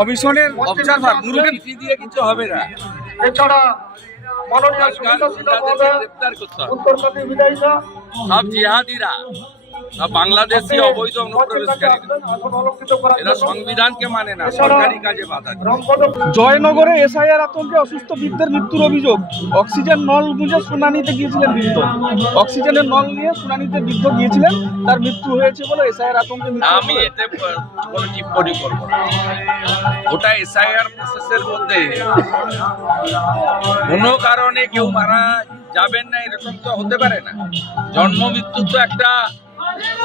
কমিশনের অবজারভার মুরুগেন দিয়ে কিছু হবে না। এছাড়া মাননীয় সুমিতা সিনহা মহোদয় গ্রেপ্তার করতে হবে। উত্তরপ্রদেশ বিধায়িকা সব জিহাদিরা, সব বাংলাদেশি অবৈধ অনুপ্রবেশকারী, আসন অলঙ্কৃত করার এরা জন্য সংবিধানকে মানে না, সরকারি কাজে বাধা দেয়। রংপদক জয়নগরে এসআইআর আতঙ্কে অসুস্থ বৃদ্ধের মৃত্যুর অভিযোগ। অক্সিজেন নল গুঁজে শুনানিতে গিয়েছিলেন বৃদ্ধ। অক্সিজেনের নল নিয়ে শুনানিতে বৃদ্ধ গিয়েছিলেন, তার মৃত্যু হয়েছে বলে এসআইআর আতঙ্কে মৃত্যু আমি এতে কোনো টিপ্পণি করবো না। ওটা এসআইআর প্রসেসের মধ্যে কোনো কারণে কেউ মারা যাবেন না এরকম তো হতে পারে না। জন্ম মৃত্যু তো একটা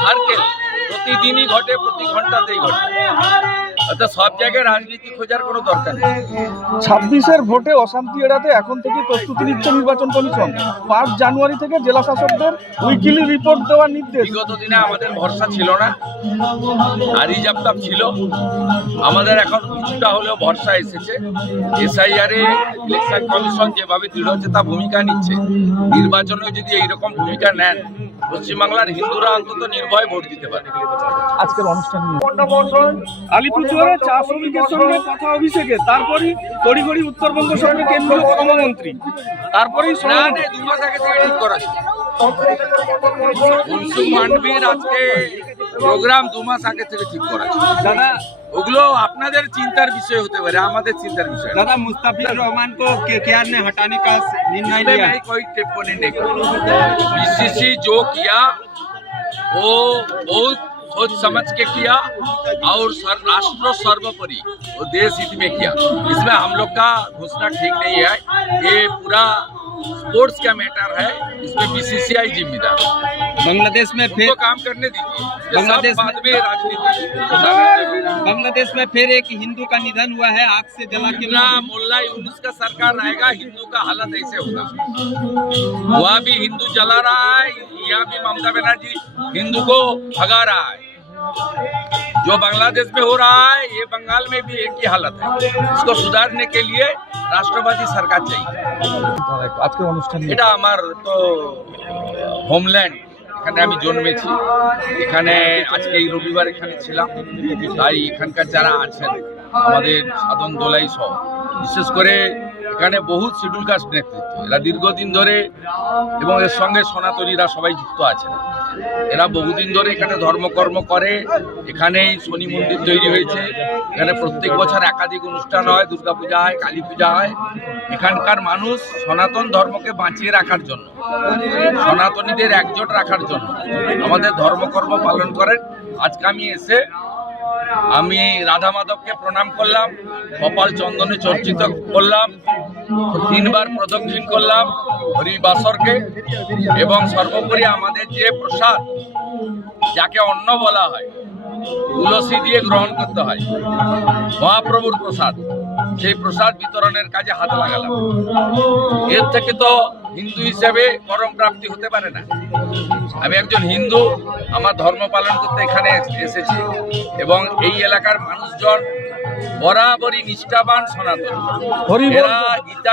সার্কেল, প্রতিদিনই ঘটে, প্রতি ঘন্টাতেই ঘটে। অর্থাৎ সব জায়গায় রাজনীতি খোঁজার কোনো দরকার নেই। 26-এর ভোটে অশান্তি এড়াতে এখন থেকে প্রস্তুতি নিচ্ছে নির্বাচন কমিশন। 5 জানুয়ারি থেকে জেলা শাসকদের উইকলি রিপোর্ট দেওয়ার নির্দেশ। বিগত দিনে আমাদের ভরসা ছিল না, আরিজাপ্তাপ ছিল। আমাদের এখন কিছুটা হলেও ভরসা এসেছে। এসআইআরে ইলেকশন কমিশন যেভাবে দৃঢ়চেতা ভূমিকা নিচ্ছে, নির্বাচনে যদি এইরকম ভূমিকা নেন, পশ্চিমবাংলার হিন্দুরা অন্তত নির্ভয়ে ভোট দিতে পারে। আজকের অনুষ্ঠান নিয়ে পণ্ডা মহাশয় আলিপুরদুয়ারে চা শ্রমিকের সঙ্গে কথা অভিষেকে, তারপরই তড়িঘড়ি উত্তরবঙ্গ সরকারের কেন্দ্রীয় শ্রমমন্ত্রী, তারপরেই না, 2 মাস আগে থেকে ঠিক করা ছিল। মনসুখ মান্ডভির আজকে প্রোগ্রাম 2 মাস আগে থেকে ঠিক করা ছিল। দাদা ওগুলো আপনাদের চিন্তার বিষয় হতে পারে, আমাদের চিন্তার বিষয় না। दादा मुस्तफिजुर रहमान को केकेआर ने हटाने का निर्णय इसमें लिया। मैं कोई टिप्पणी नहीं करूंगा। बीसीसी जो किया वो बहुत सोच समझ के किया और राष्ट्र सर्वोपरि वो देश हित में किया। इसमें हम लोग का घुसना ठीक नहीं है। ये पूरा स्पोर्ट्स का मैटर है, इसमें बीसीसीआई जिम्मेदार है। बांग्लादेश में फिर उनको काम करने दीजिए। ये बांग्लादेश सब बाद में राजनीति बांग्लादेश में फिर एक हिंदू का निधन हुआ है, आग से जला के। ना मुल्ला यूनुस का सरकार रहेगा, हिंदू का हालत ऐसे होगा। वहाँ भी हिंदू जला रहा है, यहाँ भी ममता बनर्जी हिंदू को भगा रहा है। जो बांग्लादेश में हो रहा है, ये बंगाल में भी एक ही हालत है। इसको सुधारने के लिए राष्ट्रवादी सरकार चाहिए। আজকের অনুষ্ঠান নিয়ে এটা আমার তো হোমল্যান্ড, এখানে আমি জন্মেছি, এখানে আজকে এই রবিবার এখানে ছিলাম। তাই এখানকার যারা আছেন আমাদের সাধন দোলাই সহ, বিশেষ করে এখানে বহুত শিডিউল কাস্ট নেতৃত্ব, এরা দীর্ঘদিন ধরে, এবং এর সঙ্গে সনাতনীরা সবাই যুক্ত আছেন। এরা বহুদিন ধরে এখানে ধর্মকর্ম করে। এখানেই শনি মন্দির তৈরি হয়েছে, এখানে প্রত্যেক বছর একাধিক অনুষ্ঠান হয়, দুর্গাপূজা হয়, কালী পূজা হয়। এখানকার মানুষ সনাতন ধর্মকে বাঁচিয়ে রাখার জন্য, সনাতনীদের একজোট রাখার জন্য আমাদের ধর্মকর্ম পালন করেন। আজকে আমি এসে আমি রাধা মাধবকে প্রণাম করলাম, কপাল চন্দনে চর্চিত করলাম, 3 বার প্রদক্ষিণ করলাম হরিবাসরকে, এবং সর্বোপরি আমাদের যে প্রসাদ, যাকে অন্ন বলা হয়, তুলসী দিয়ে গ্রহণ করতে হয়, মহাপ্রভুর প্রসাদ, সেই প্রসাদ বিতরণের কাজে হাত লাগালাম। এর থেকে তো হিন্দু হিসেবে পরম প্রাপ্তি হতে পারে না। আমি একজন হিন্দু, আমার ধর্ম পালন করতে এখানে এসেছি, এবং এই এলাকার মানুষজন বরাবরই নিষ্ঠাবান সনাতন। এরা গীতা